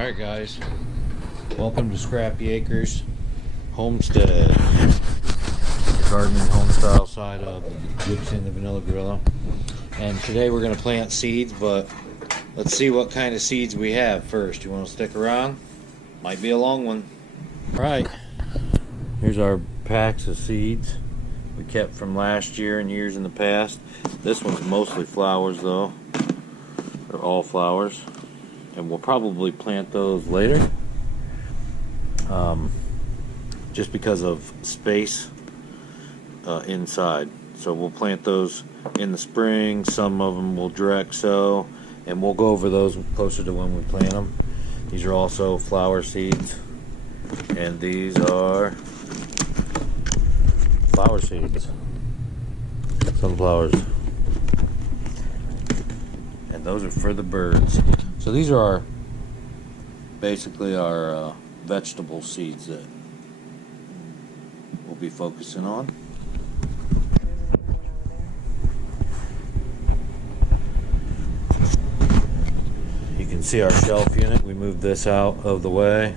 Alright guys, welcome to Scrappy Acres Homestead. Gardening homestyle side of the Gypsy and the Vanilla Gorilla. And today we're going to plant seeds, but let's see what kind of seeds we have first. You want to stick around? Might be a long one. Alright, here's our packs of seeds we kept from last year and years in the past. This one's mostly flowers though. They're all flowers. And we'll probably plant those later, just because of space inside. So we'll plant those in the spring. Some of them will direct sow, and we'll go over those closer to when we plant them. These are also flower seeds, and these are flower seeds, sunflowers, and those are for the birds. So these are basically our vegetable seeds that we'll be focusing on. You can see our shelf unit. We moved this out of the way.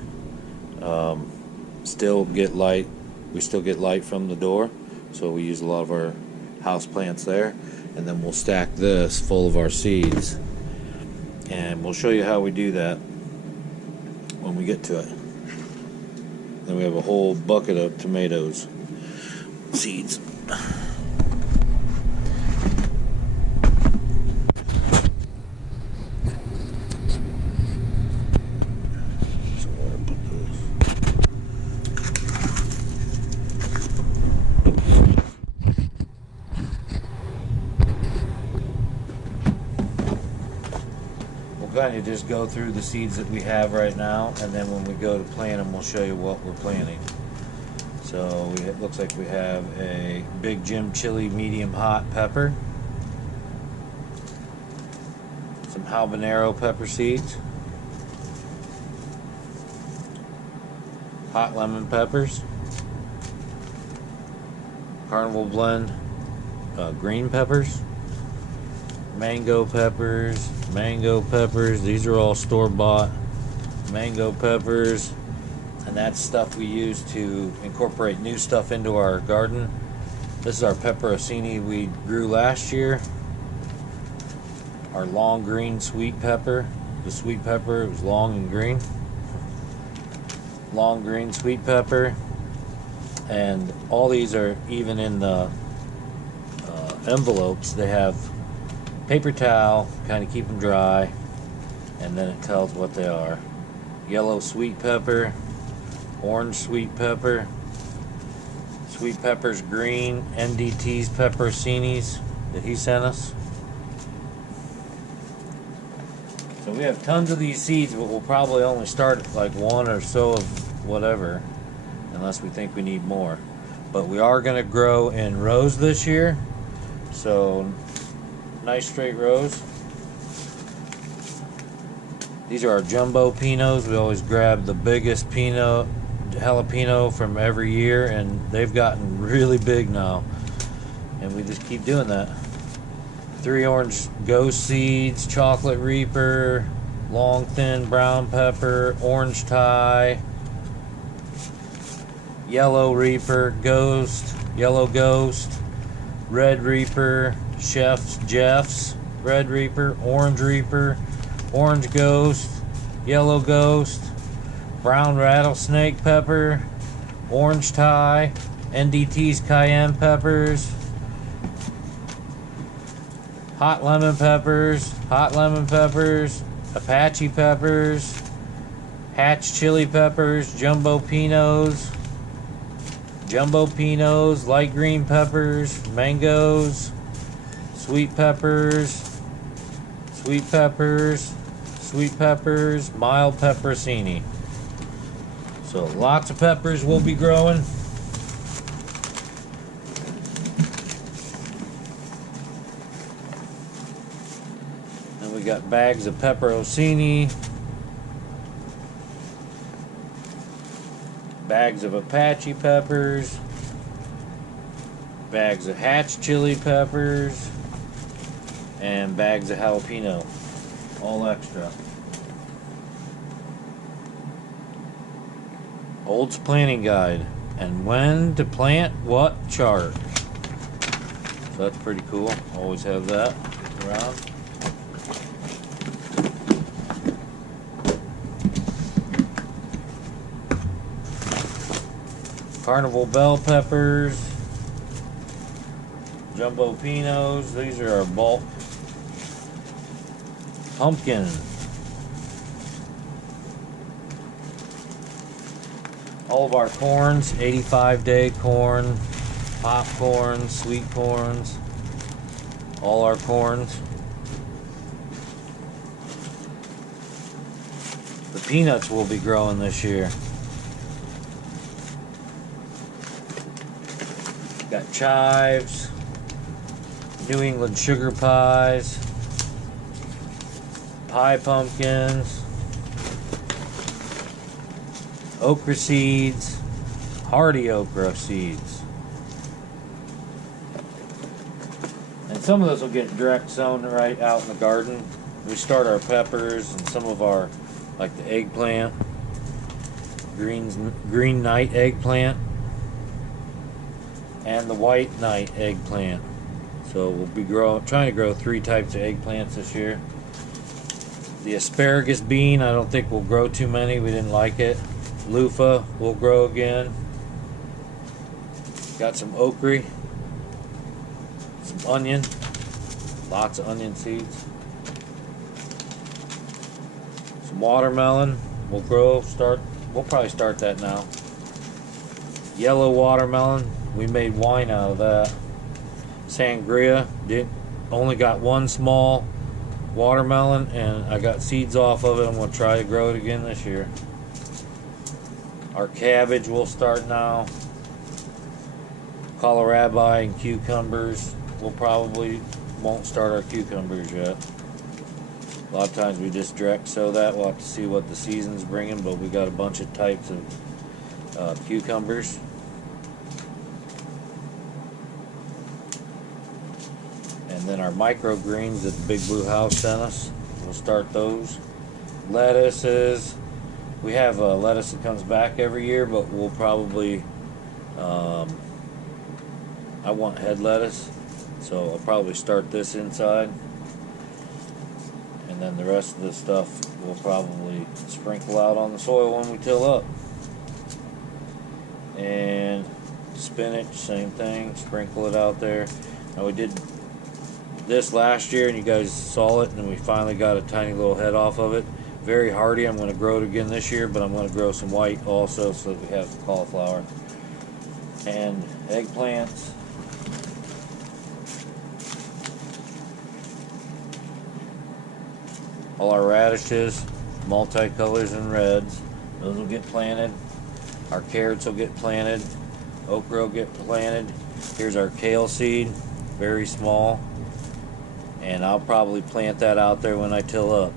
Still get light. We still get light from the door, so we use a lot of our house plants there. And then we'll stack this full of our seeds. And we'll show you how we do that when we get to it. Then we have a whole bucket of tomatoes seeds. Kind of just go through the seeds that we have right now, and then when we go to plant them, we'll show you what we're planting. So it looks like we have a big Jim chili medium hot pepper, some habanero pepper seeds, hot lemon peppers, carnival blend green peppers, mango peppers. These are all store-bought mango peppers, and that's stuff we use to incorporate new stuff into our garden. This is our pepperoncini we grew last year. Our long green sweet pepper. The sweet pepper, it was long and green. Long green sweet pepper. And all these are even in the envelopes. They have paper towel, kind of keep them dry, and then it tells what they are. Yellow sweet pepper, orange sweet pepper, sweet pepper's green, NDT's pepperoncinis that he sent us. So we have tons of these seeds, but we'll probably only start at like one or so of whatever, unless we think we need more. But we are going to grow in rows this year, so nice straight rows. These are our jumbo pinos. We always grab the biggest jalapeno from every year, and they've gotten really big now, and we just keep doing that. 3 orange ghost seeds, chocolate reaper, long thin brown pepper, orange Thai, yellow reaper, ghost, yellow ghost, red reaper, Jeff's, red reaper, orange ghost, yellow ghost, brown rattlesnake pepper, orange Thai, NDT's cayenne peppers, hot lemon peppers, Apache peppers, hatch chili peppers, jumbo pinos, light green peppers, mangoes, sweet peppers, mild pepperoncini. So lots of peppers will be growing. And we got bags of pepperoncini, bags of Apache peppers, bags of hatch chili peppers, and bags of jalapeno, all extra. Old's planting guide and when to plant what chart. So that's pretty cool. Always have that around. Carnival bell peppers, jumbo pinos. These are our bulk. Pumpkin. All of our corns, 85-day corn, popcorn, sweet corns, all our corns. The peanuts will be growing this year. Got chives, New England sugar pies, pie pumpkins, okra seeds, hardy okra seeds. And some of those will get direct sown right out in the garden. We start our peppers and some of our, like the eggplant, green night eggplant, and the white night eggplant. So we'll be trying to grow 3 types of eggplants this year. The asparagus bean, I don't think we'll grow too many. We didn't like it. Loofah will grow again. Got some okra, some onion, lots of onion seeds. Some watermelon will grow. We'll probably start that now. Yellow watermelon, we made wine out of that. Sangria, only got 1 small watermelon and I got seeds off of it. I'm going to try to grow it again this year. Our cabbage will start now. Kohlrabi and cucumbers. We'll probably won't start our cucumbers yet. A lot of times we just direct sow that. We'll have to see what the season's bringing, but we got a bunch of types of cucumbers. And then our microgreens that the Big Blue House sent us. We'll start those. Lettuces. We have lettuce that comes back every year, but we'll probably, I want head lettuce, so I'll probably start this inside. And then the rest of the stuff we'll probably sprinkle out on the soil when we till up. And spinach, same thing, sprinkle it out there. Now we did this last year and you guys saw it, and we finally got a tiny little head off of it. Very hardy. I'm going to grow it again this year, but I'm going to grow some white also so that we have some cauliflower. And eggplants. All our radishes, multicolors and reds, those will get planted. Our carrots will get planted. Okra will get planted. Here's our kale seed, very small. And I'll probably plant that out there when I till up.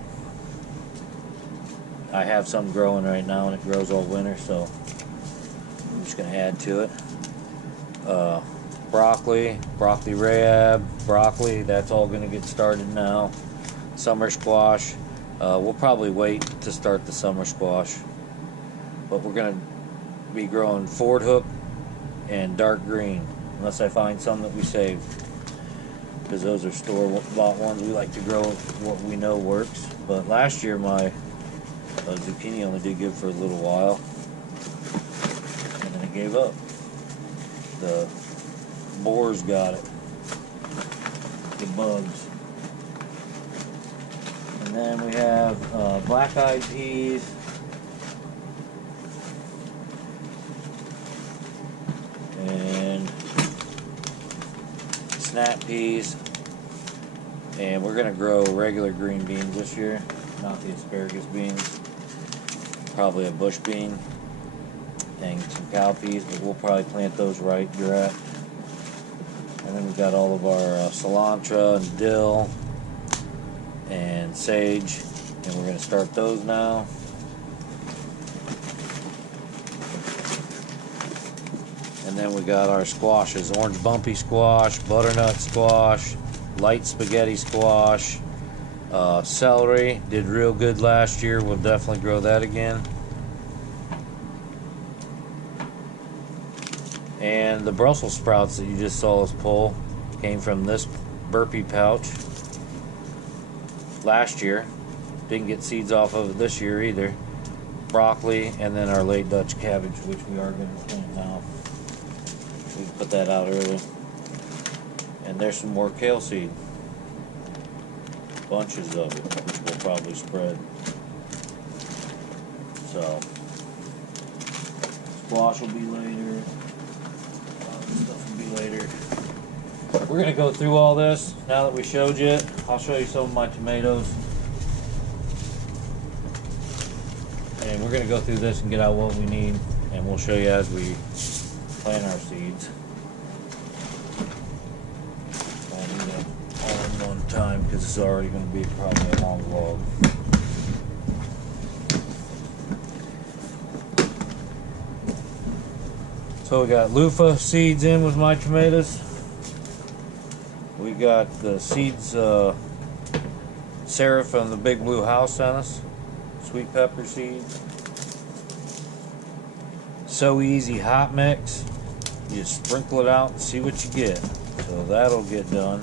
I have some growing right now and it grows all winter, so I'm just going to add to it. Broccoli rab, broccoli, that's all going to get started now. Summer squash, we'll probably wait to start the summer squash. But we're going to be growing Ford Hook and dark green, unless I find some that we saved. Because those are store-bought ones. We like to grow what we know works. But last year my zucchini only did good for a little while, and then it gave up. The boars got it, the bugs. And then we have black-eyed peas, and snap peas, and we're going to grow regular green beans this year, not the asparagus beans. Probably a bush bean and some cowpeas, but we'll probably plant those right direct. And then we've got all of our cilantro and dill and sage, and we're going to start those now. And then we got our squashes, orange bumpy squash, butternut squash, light spaghetti squash. Celery did real good last year. We'll definitely grow that again. And the Brussels sprouts that you just saw us pull came from this burpee pouch last year. Didn't get seeds off of it this year either. Broccoli, and then our late Dutch cabbage, which we are going to plant now. We put that out early. And there's some more kale seed. Bunches of it, which we'll probably spread. So, squash will be later. Other stuff will be later. We're going to go through all this now that we showed you it. I'll show you some of my tomatoes. And we're going to go through this and get out what we need. And we'll show you as we plant our seeds. I'll do that all in one time because it's already going to be probably a long vlog. So we got loofah seeds in with my tomatoes. We got the seeds Sarah from the Big Blue House sent us. Sweet pepper seeds. So easy hot mix. You just sprinkle it out and see what you get. So that'll get done.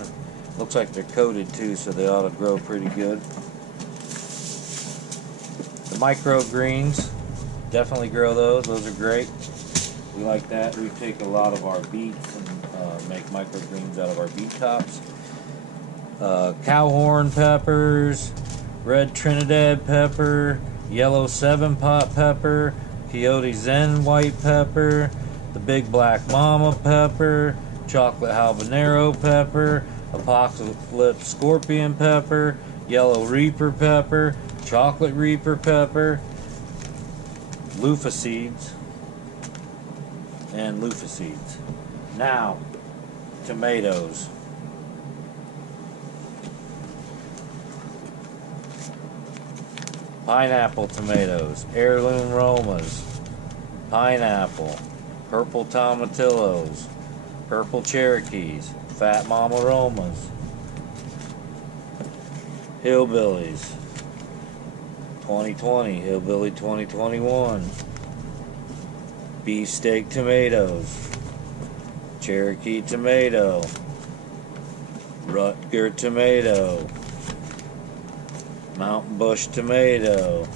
Looks like they're coated too, so they ought to grow pretty good. The microgreens, definitely grow those. Those are great. We like that. We take a lot of our beets and make microgreens out of our beet tops. Cowhorn peppers, red Trinidad pepper, yellow 7-pot pepper, Coyote Zen white pepper, the big black mama pepper, chocolate habanero pepper, apocalypse scorpion pepper, yellow reaper pepper, chocolate reaper pepper, loofah seeds, and loofah seeds. Now, tomatoes. Pineapple tomatoes, heirloom Romas, pineapple, purple tomatillos, purple Cherokees, fat mama Romas, hillbillies, 2020, hillbilly 2021, beefsteak tomatoes, Cherokee tomato, Rutger tomato, Mountain Bush tomato,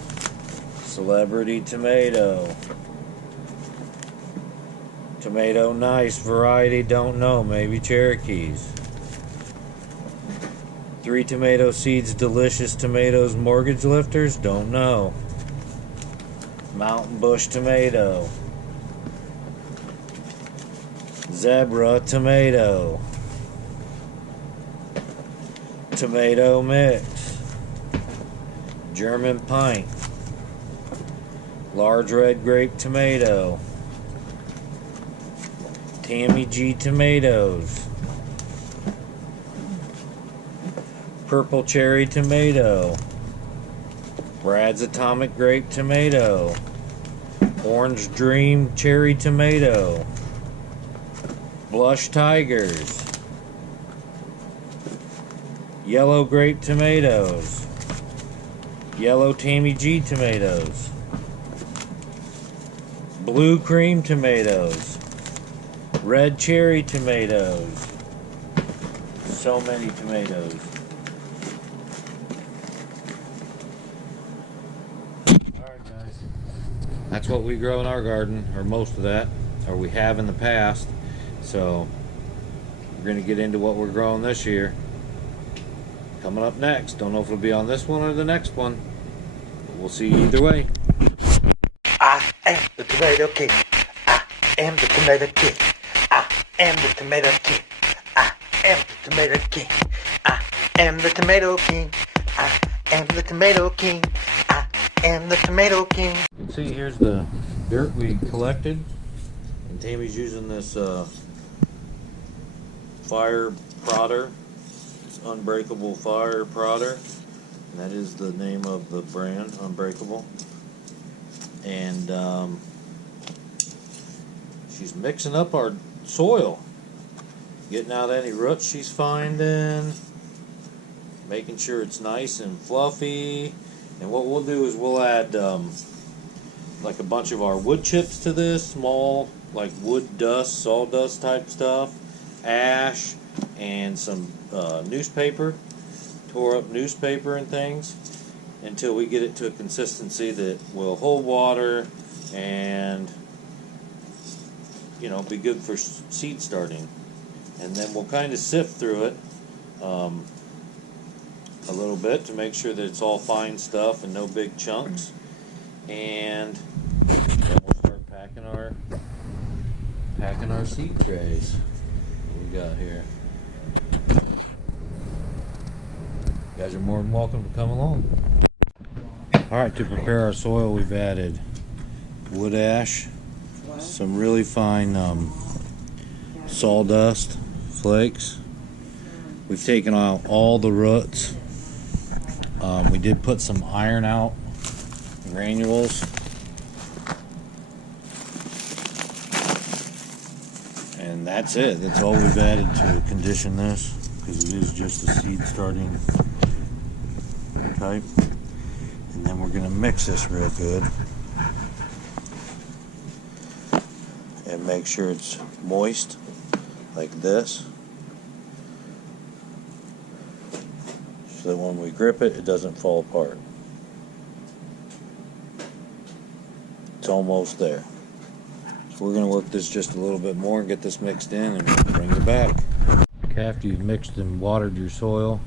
celebrity tomato, tomato nice variety, don't know, maybe Cherokees. 3 tomato seeds, delicious tomatoes, mortgage lifters, don't know. Mountain Bush tomato, zebra tomato, tomato mix, German pint, large red grape tomato, Tammy G tomatoes, purple cherry tomato, Brad's Atomic grape tomato, orange dream cherry tomato, blush tigers, yellow grape tomatoes, yellow Tammy G tomatoes, blue cream tomatoes, red cherry tomatoes. So many tomatoes. Alright guys, that's what we grow in our garden, or most of that, or we have in the past. So we're going to get into what we're growing this year. Coming up next. Don't know if it'll be on this one or the next one. But we'll see you either way. I am the tomato king. I am the tomato king. I am the tomato king. I am the tomato king. I am the tomato king. I am the tomato king. I am the tomato king. You can see here's the dirt we collected. And Tammy's using this fire prodder. Unbreakable fire prodder, and that is the name of the brand, Unbreakable. And she's mixing up our soil, getting out any roots she's finding, making sure it's nice and fluffy. And what we'll do is we'll add like a bunch of our wood chips to this, small like wood dust, sawdust type stuff, ash, and some newspaper, tore up newspaper and things, until we get it to a consistency that will hold water and, you know, be good for seed starting. And then we'll kind of sift through it a little bit to make sure that it's all fine stuff and no big chunks. And then we'll start packing our seed trays. What we got here? You guys are more than welcome to come along. Alright, to prepare our soil, we've added wood ash, some really fine sawdust flakes. We've taken out all the roots. We did put some iron out granules. And that's it. That's all we've added to condition this, because it is just a seed starting type. And then we're going to mix this real good and make sure it's moist like this, so that when we grip it, it doesn't fall apart. It's almost there. So we're going to work this just a little bit more and get this mixed in and bring it back. Okay, after you've mixed and watered your soil,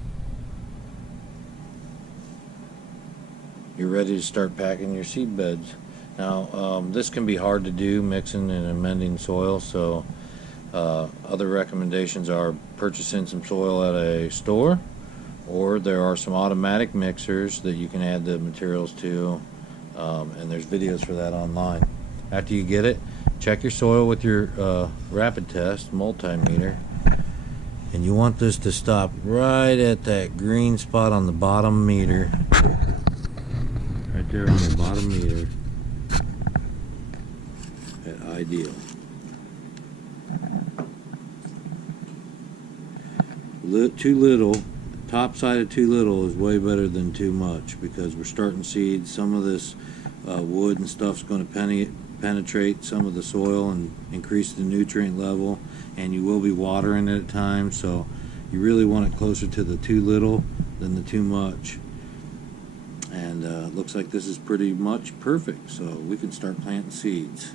you're ready to start packing your seed beds. Now, this can be hard to do, mixing and amending soil, so other recommendations are purchasing some soil at a store, or there are some automatic mixers that you can add the materials to, and there's videos for that online. After you get it, check your soil with your rapid test multimeter, and you want this to stop right at that green spot on the bottom meter. Right there on the bottom meter at ideal. Too little, top side of too little is way better than too much, because we're starting seeds. Some of this wood and stuff's going to penetrate some of the soil and increase the nutrient level, and you will be watering it at times, so you really want it closer to the too little than the too much. And it looks like this is pretty much perfect, so we can start planting seeds.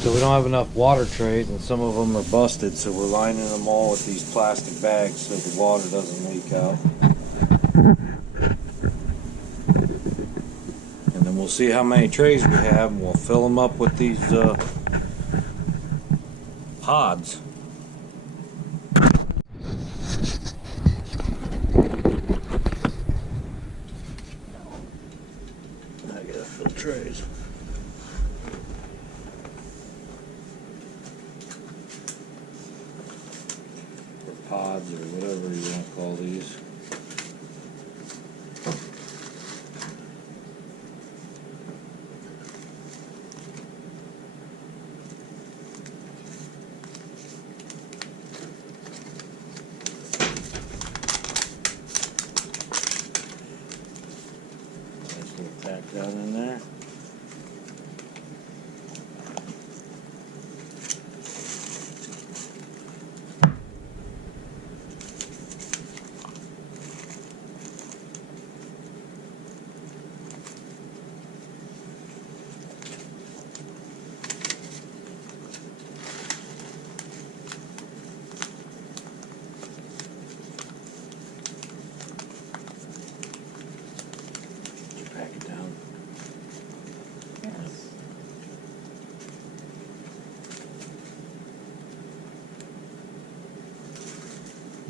So we don't have enough water trays, and some of them are busted, so we're lining them all with these plastic bags so the water doesn't leak out. And then we'll see how many trays we have, and we'll fill them up with these pods. I gotta fill trays. Pods, or whatever you want to call these. Nice little pack down in there.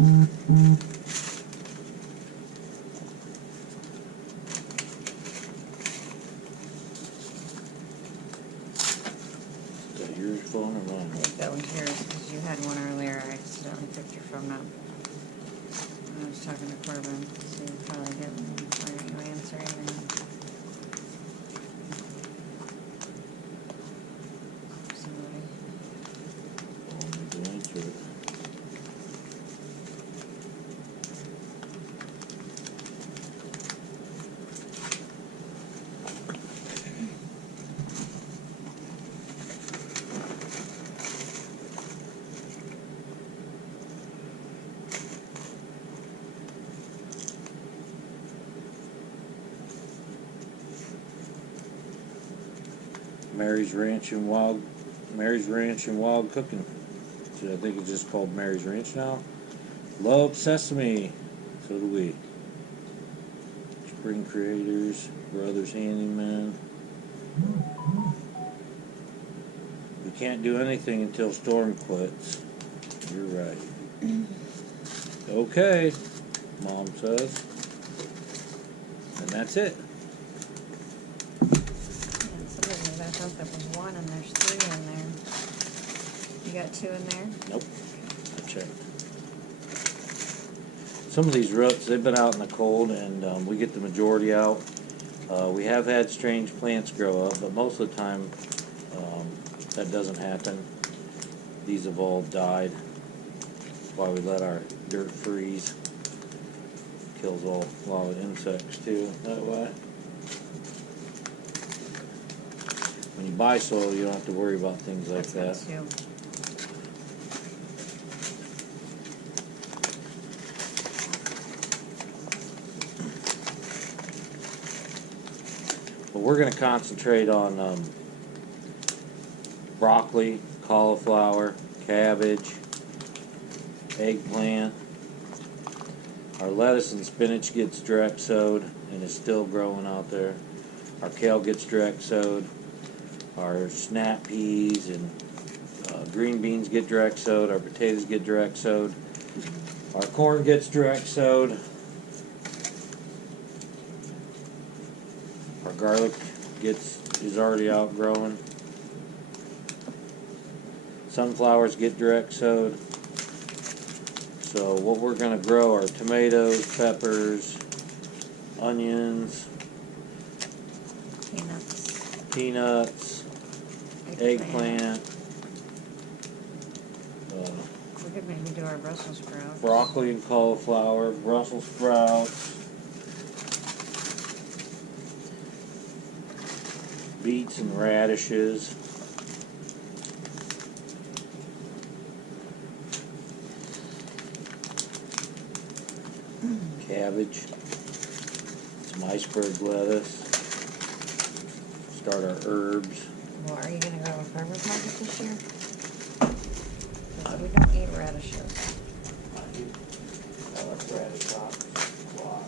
Is that your phone or mine? That one's yours, because you had one earlier. I accidentally picked your phone up. I was talking to Corbin, so you probably didn't. Why aren't you answering? Somebody. Oh, I need to answer it. Mary's Ranch and Wild Cooking. So I think it's just called Mary's Ranch now. Love sesame. So do we. Spring Creators, Brothers Handyman. We can't do anything until Storm quits. You're right. Okay, Mom says. And that's it. Yeah, somebody, I thought there was one and there's 3 in there. You got 2 in there? Nope. I checked. Some of these roots, they've been out in the cold, and we get the majority out. We have had strange plants grow up, but most of the time that doesn't happen. These have all died. That's why we let our dirt freeze. Kills a lot of insects too that way. When you buy soil, you don't have to worry about things like that. That's good too. But we're going to concentrate on broccoli, cauliflower, cabbage, eggplant. Our lettuce and spinach gets direct sowed and is still growing out there. Our kale gets direct sowed. Our snap peas and green beans get direct sowed. Our potatoes get direct sowed. Our corn gets direct sowed. Our garlic is already outgrowing. Sunflowers get direct sowed. So what we're going to grow are tomatoes, peppers, onions, peanuts, eggplant, We could maybe do our Brussels sprouts. broccoli and cauliflower, Brussels sprouts, beets and radishes. Cabbage, some iceberg lettuce, start our herbs. Well, are you going to go to a farmer's market this year? 'Cause we don't eat radishes. I like radish tops a lot.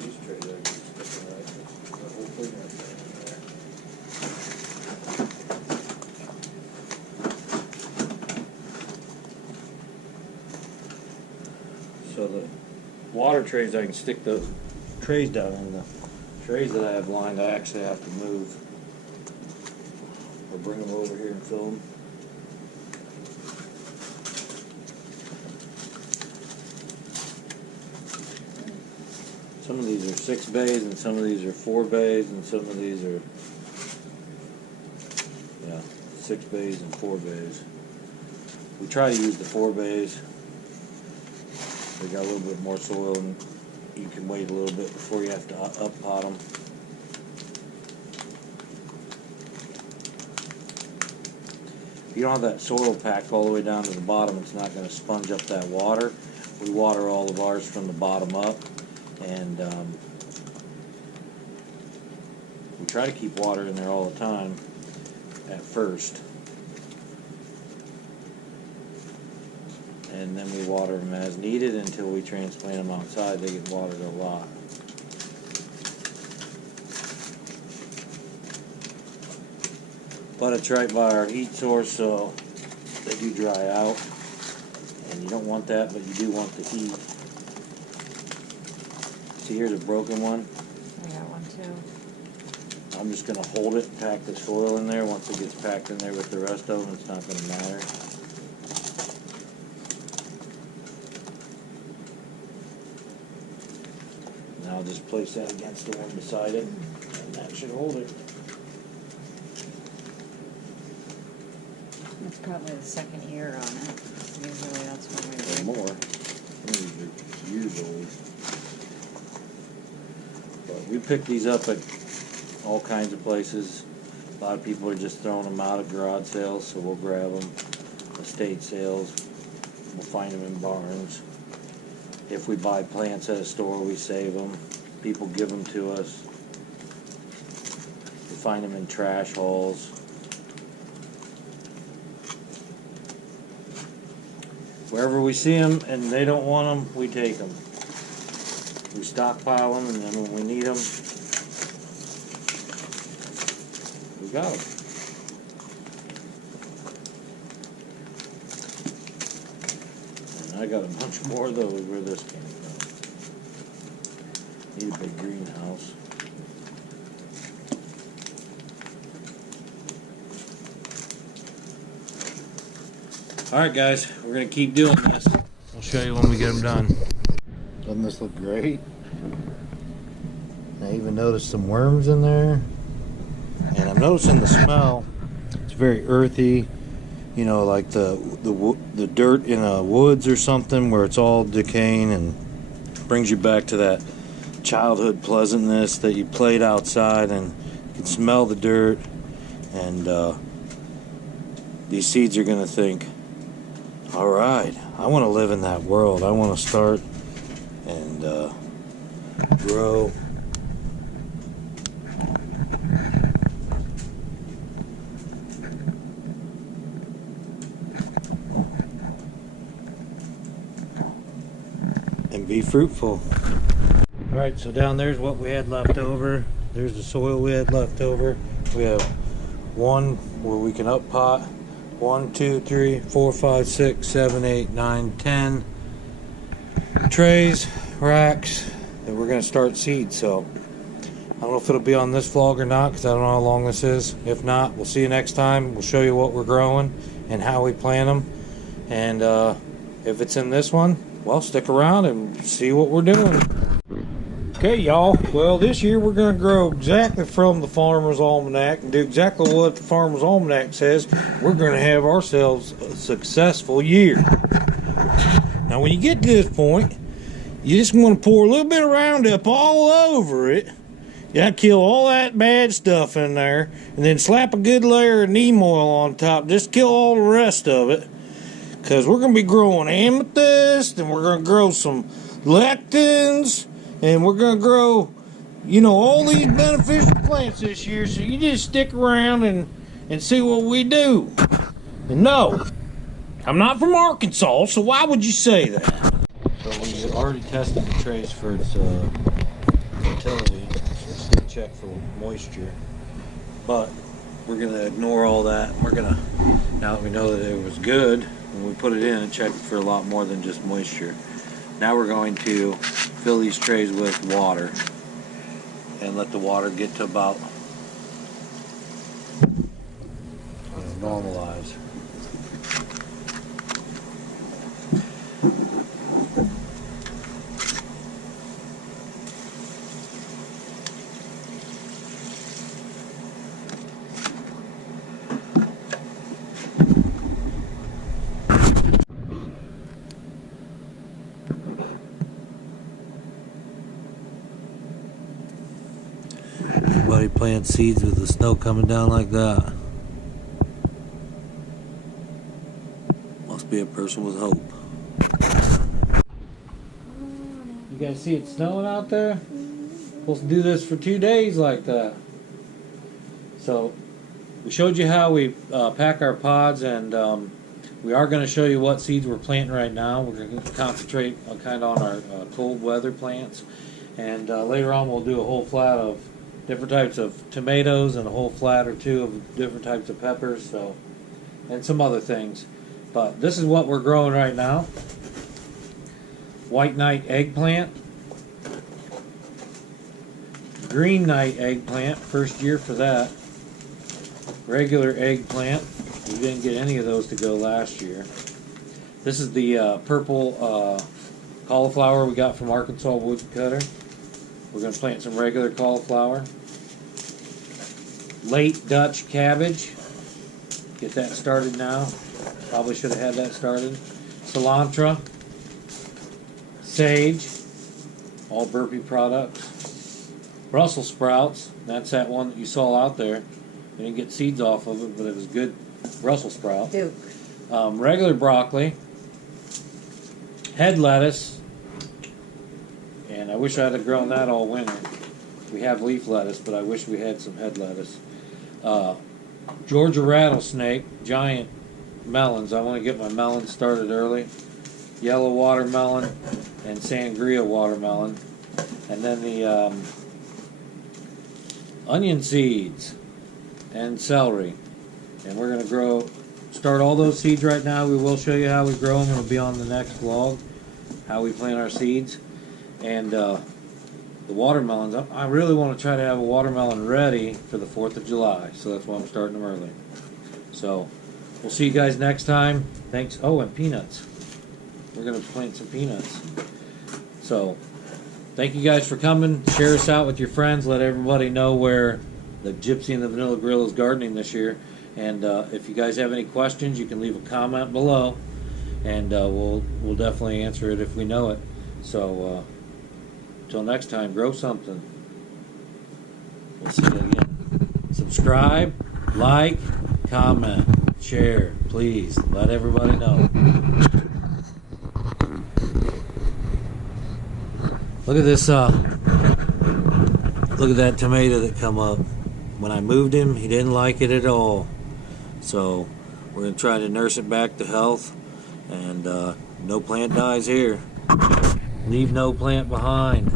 These trays are sticking right there. The whole thing right there in there. So the water trays, I can stick those trays down in the trays that I have lined. I actually have to move or bring them over here and fill them. Some of these are 6 bays and some of these are 4 bays and some of these are 6 bays and 4 bays. We try to use the 4 bays. They got a little bit more soil and you can wait a little bit before you have to up pot them. If you don't have that soil packed all the way down to the bottom, it's not going to sponge up that water. We water all of ours from the bottom up, and we try to keep water in there all the time at first. And then we water them as needed until we transplant them outside. They get watered a lot. But it's right by our heat source, so they do dry out. And you don't want that, but you do want the heat. See, here's a broken one. I got one too. I'm just going to hold it and pack the soil in there. Once it gets packed in there with the rest of them, it's not going to matter. Now I'll just place that against the one beside it, and that should hold it. It's probably the second year on it. Usually that's when we do. More. These are years old. But we pick these up at all kinds of places. A lot of people are just throwing them out at garage sales, so we'll grab them. estate sales. We'll find them in barns. If we buy plants at a store, we save them. People give them to us. We find them in trash holes. Wherever we see them and they don't want them, we take them. We stockpile them, and then when we need them, we got them. I got a bunch more of those where this came from. Need a big greenhouse. Alright guys, we're going to keep doing this. I'll show you when we get them done. Doesn't this look great? I even noticed some worms in there. And I'm noticing the smell. It's very earthy. You know, like the dirt in a woods or something where it's all decaying, and brings you back to that childhood pleasantness that you played outside and you can smell the dirt. And these seeds are going to think, all right, I want to live in that world. I want to start and grow. And be fruitful. Alright, so down there's what we had left over. There's the soil we had left over. We have one where we can up pot. 1, 2, 3, 4, 5, 6, 7, 8, 9, 10 trays, racks that we're going to start seed. So I don't know if it'll be on this vlog or not, because I don't know how long this is. If not, we'll see you next time. We'll show you what we're growing and how we plant them. And if it's in this one, well, stick around and see what we're doing. Okay, y'all. Well, this year we're going to grow exactly from the Farmer's Almanac and do exactly what the Farmer's Almanac says. We're going to have ourselves a successful year. Now, when you get to this point, you just want to pour a little bit of Roundup all over it. You got to kill all that bad stuff in there, and then slap a good layer of neem oil on top. Just kill all the rest of it. Because we're going to be growing amethyst, and we're going to grow some lectins, and we're going to grow, you know, all these beneficial plants this year. So you just stick around and see what we do. And no, I'm not from Arkansas, so why would you say that? So we already tested the trays for its fertility. Let's do a check for moisture. But we're going to ignore all that. We're going to, now that we know that it was good, when we put it in, it checked for a lot more than just moisture. Now we're going to fill these trays with water and let the water get to about normalize. Everybody plants seeds with the snow coming down like that. Must be a person with hope. You guys see it snowing out there? Supposed to do this for 2 days like that. So we showed you how we pack our pods, and we are going to show you what seeds we're planting right now. We're going to concentrate kind of on our cold weather plants, and later on we'll do a whole flat of different types of tomatoes and a whole flat or two of different types of peppers, so, and some other things. But this is what we're growing right now. White Knight eggplant, Green Knight eggplant, first year for that. Regular eggplant, we didn't get any of those to go last year. This is the purple cauliflower we got from Arkansas Woodcutter. We're going to plant some regular cauliflower. Late Dutch cabbage. Get that started now. Probably should have had that started. Cilantro. Sage. All burpee products. Brussels sprouts. That's that one that you saw out there. We didn't get seeds off of it, but it was good Brussels sprout. Duke. Regular broccoli, head lettuce, and I wish I had grown that all winter. We have leaf lettuce, but I wish we had some head lettuce. Georgia rattlesnake, giant melons. I want to get my melons started early. Yellow watermelon and sangria watermelon. And then the onion seeds and celery. And we're going to start all those seeds right now. We will show you how we grow them. It'll be on the next vlog, how we plant our seeds. And the watermelons, I really want to try to have a watermelon ready for the 4th of July. So that's why I'm starting them early. So we'll see you guys next time. Thanks. Oh, and peanuts. We're going to plant some peanuts. So thank you guys for coming. Share us out with your friends. Let everybody know where the Gypsy and the Vanilla Gorilla is gardening this year. And if you guys have any questions, you can leave a comment below, and we'll definitely answer it if we know it. So until next time, grow something. We'll see you again. Subscribe, like, comment, share. Please let everybody know. Look at this. Look at that tomato that come up. When I moved him, he didn't like it at all. So we're going to try to nurse it back to health. And no plant dies here. Leave no plant behind.